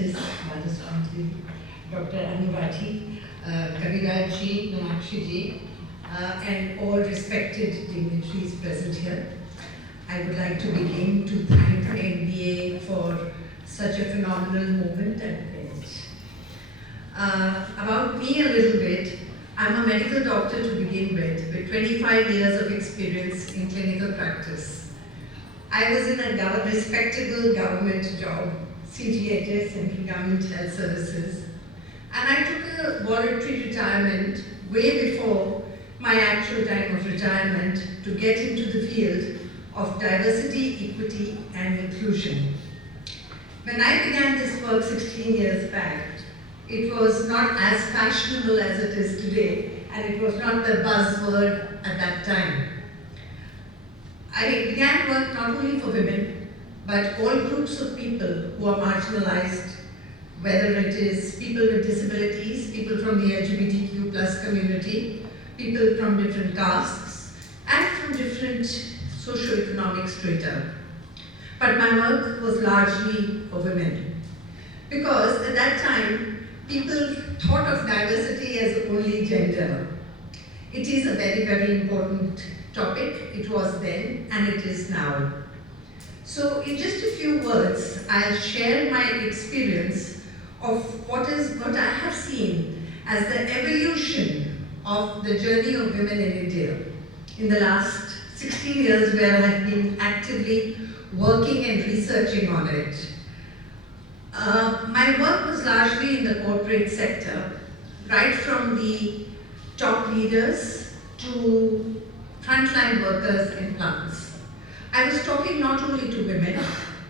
Justice, Rajasthan, Dr. Anurati, Kaviraj-ji, Meenakshi-ji, and all respected dignitaries present here. I would like to begin to thank INBA for such a phenomenal moment and event. About me a little bit, I'm a medical doctor to begin with 25 years of experience in clinical practice. I was in a respectable government job, CGHS, Central Government Health Services, and I took a voluntary retirement way before my actual time of retirement to get into the field of diversity, equity, and inclusion. When I began this work 16 years back, it was not as fashionable as it is today, and it was not the buzzword at that time. I began work not only for women, but all groups of people who are marginalized, whether it is people with disabilities, people from the LGBTQ plus community, people from different castes, and from different socio-economic strata. But my work was largely for women. Because at that time, people thought of diversity as only gender. It is a very, very important topic. It was then, and it is now. So in just a few words, I'll share my experience of what I have seen as the evolution of the journey of women in India in the last 16 years, where I have been actively working and researching on it. My work was largely in the corporate sector, right from the top leaders to frontline workers in plants. I was talking not only to women,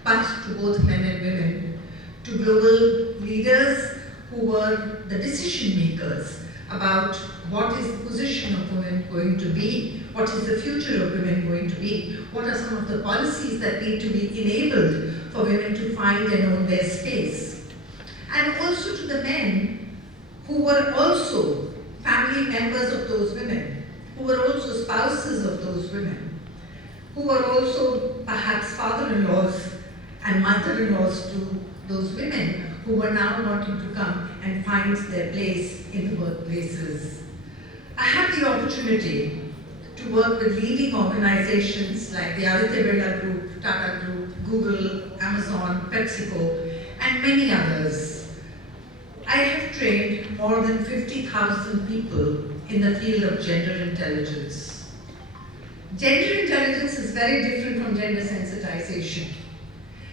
but to both men and women, to global leaders who were the decision makers about what is the position of women going to be, what is the future of women going to be, what are some of the policies that need to be enabled for women to find and own their space. And also to the men who were also family members of those women, who were also spouses of those women, who were also perhaps father-in-laws and mother-in-laws to those women who were now wanting to come and find their place in the workplaces. I had the opportunity to work with leading organizations like the Aditya Birla Group, Tata Group, Google, Amazon, PepsiCo, and many others. I have trained more than 50,000 people in the field of gender intelligence. Gender intelligence is very different from gender sensitization.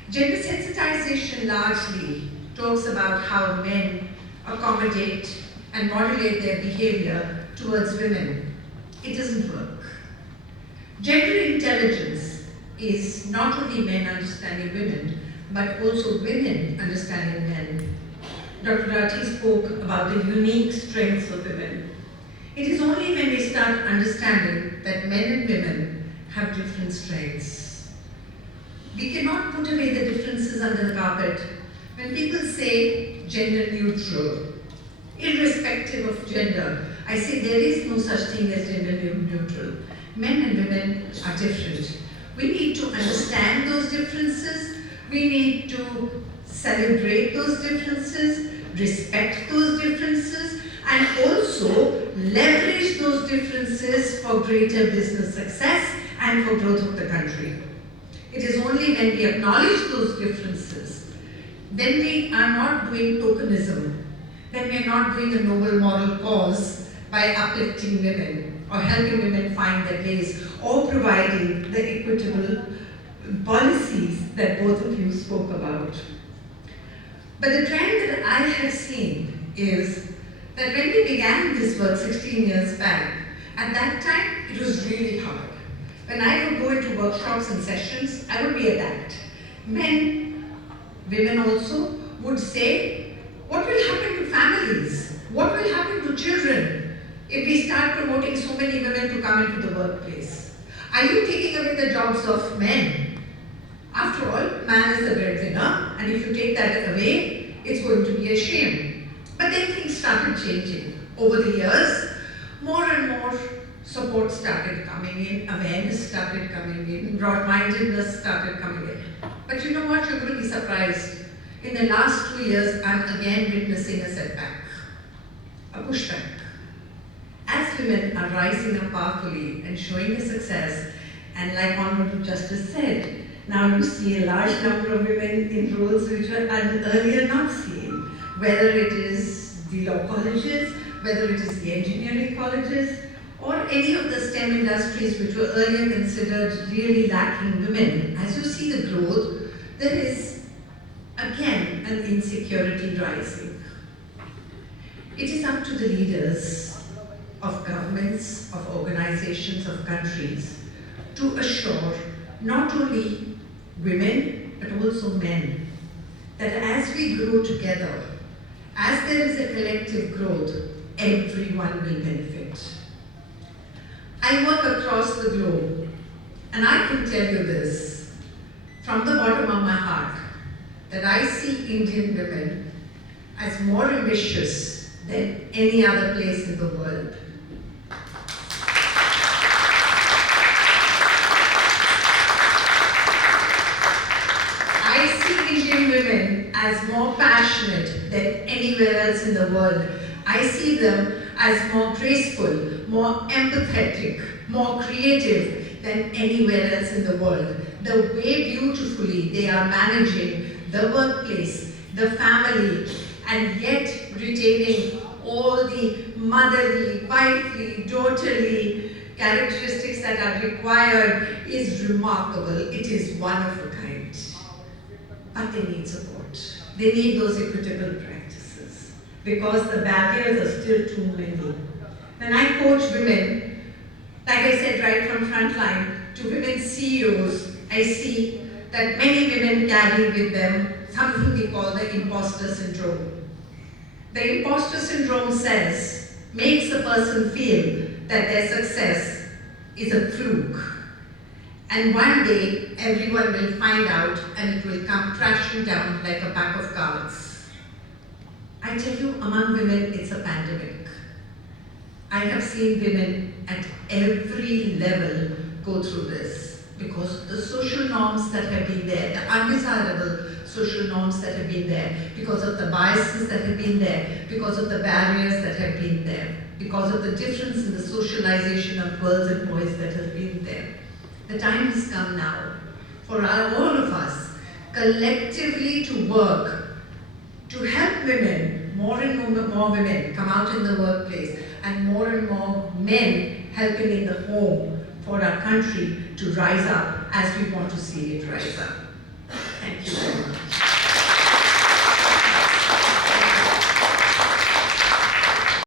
Gender sensitization largely talks about how men accommodate and modulate their behavior towards women. It doesn't work. Gender intelligence is not only men understanding women, but also women understanding men. Dr. Rathi spoke about the unique strengths of women. It is only when we start understanding that men and women have different strengths. We cannot put away the differences under the carpet. When people say gender neutral, irrespective of gender, I say there is no such thing as gender neutral. Men and women are different. We need to understand those differences. We need to celebrate those differences, respect those differences, and also leverage those differences for greater business success and for growth of the country. It is only when we acknowledge those differences, when we are not doing tokenism, when we are not doing a noble moral cause by uplifting women or helping women find their place or providing the equitable policies that both of you spoke about. But the trend that I have seen is that when we began this work 16 years back, at that time it was really hard. When I would go into workshops and sessions, I would be attacked. Men, women also, would say, what will happen to families? What will happen to children if we start promoting so many women to come into the workplace? Are you taking away the jobs of men? After all, man is the breadwinner, and if you take that away, it's going to be a shame. But then things started changing. Over the years, more and more support started coming in, awareness started coming in, broad-mindedness started coming in. But you know what? You're going to be surprised. In the last 2 years, I'm again witnessing a setback, a pushback. As women are rising up powerfully and showing a success, and like Honorable Justice said, now you see a large number of women in roles which were earlier not seen, whether it is the law colleges, whether it is the engineering colleges, or any of the STEM industries which were earlier considered really lacking women. As you see the growth, there is again an insecurity rising. It is up to the leaders of governments, of organizations, of countries to assure not only women but also men that as we grow together, as there is a collective growth, everyone will benefit. I work across the globe, and I can tell you this from the bottom of my heart, that I see Indian women as more ambitious than any other place in the world. I see Indian women as more passionate than anywhere else in the world. I see them as more graceful, more empathetic, more creative than anywhere else in the world. The way beautifully they are managing the workplace, the family, and yet retaining all the motherly, wifely, daughterly characteristics that are required is remarkable. It is one of a kind. But they need support. They need those equitable practices because the barriers are still too many. When I coach women, like I said, right from frontline to women CEOs, I see that many women carry with them something we call the imposter syndrome. The imposter syndrome makes a person feel that their success is a fluke. And one day, everyone will find out and it will come crashing down like a pack of cards. I tell you, among women, it's a pandemic. I have seen women at every level go through this because the social norms that have been there, the undesirable social norms that have been there, because of the biases that have been there, because of the barriers that have been there, because of the difference in the socialization of girls and boys that has been there. The time has come now for all of us collectively to work to help women, more and more women come out in the workplace, and more men helping in the home for our country to rise up as we want to see it rise up. Thank you very much.